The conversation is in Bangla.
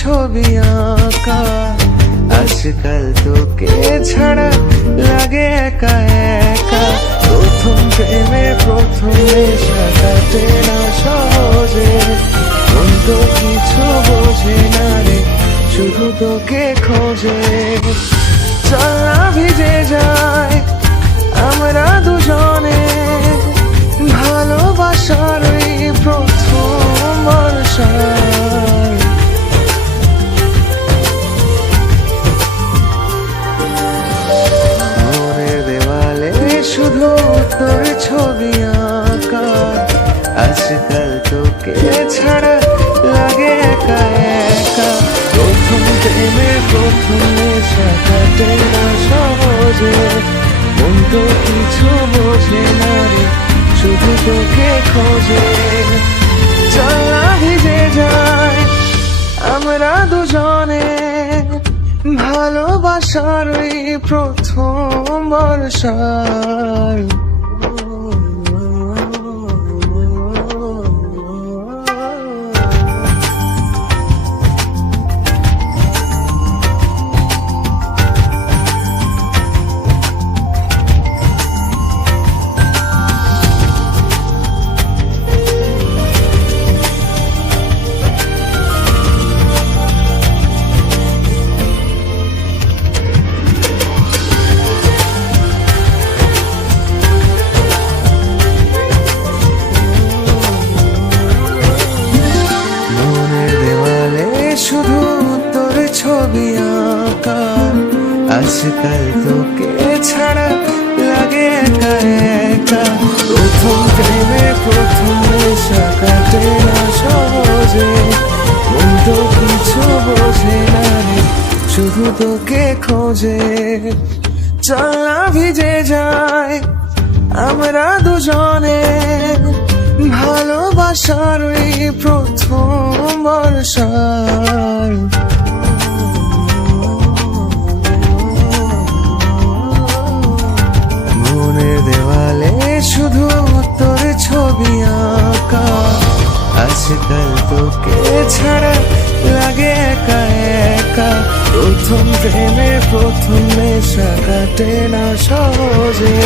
ছবি আঁকা। আজকাল তোকে ছাড়া লাগে একা একা। প্রথম প্রেমে প্রথম নেশা কাটে না সহজে। মন তো কিছু বোঝে না রে, শুধু তোকে খোঁজে। চল না ভিজে যায় আমরা দুজনে, ভালোবাসার এই প্রথম বর্ষায়। মনের দেওয়ালে শুধু তোর ছবি আঁকা। আজকাল তোকে ছাড়া লাগে একা একা। প্রথম প্রেমে প্রথম নেশা কাটে না সহজে। মন তো কিছু বোঝে না রে, শুধু তোকে খোঁজে। চল না ভিজে যায় আমরা দুজনে, ভালোবাসার এই প্রথম বর্ষায়। শুধু তোর ছবি আঁকা। আজকাল তোকে ছাড়া লাগে একা একা। প্রথম প্রেমে প্রথম নেশা কাটে না সহজে। মন তো কিছু বোঝে না রে, শুধু তোকে খোঁজে। চল না ভিজে যায় আমরা দুজনে, ভালোবাসার এই প্রথম বর্ষায়। মনের দেওয়ালে শুধু তোর ছবি আঁকা। আজকাল তোকে ছাড়া লাগে একা একা। প্রথম প্রেমে প্রথম নেশা কাটে না সহজে।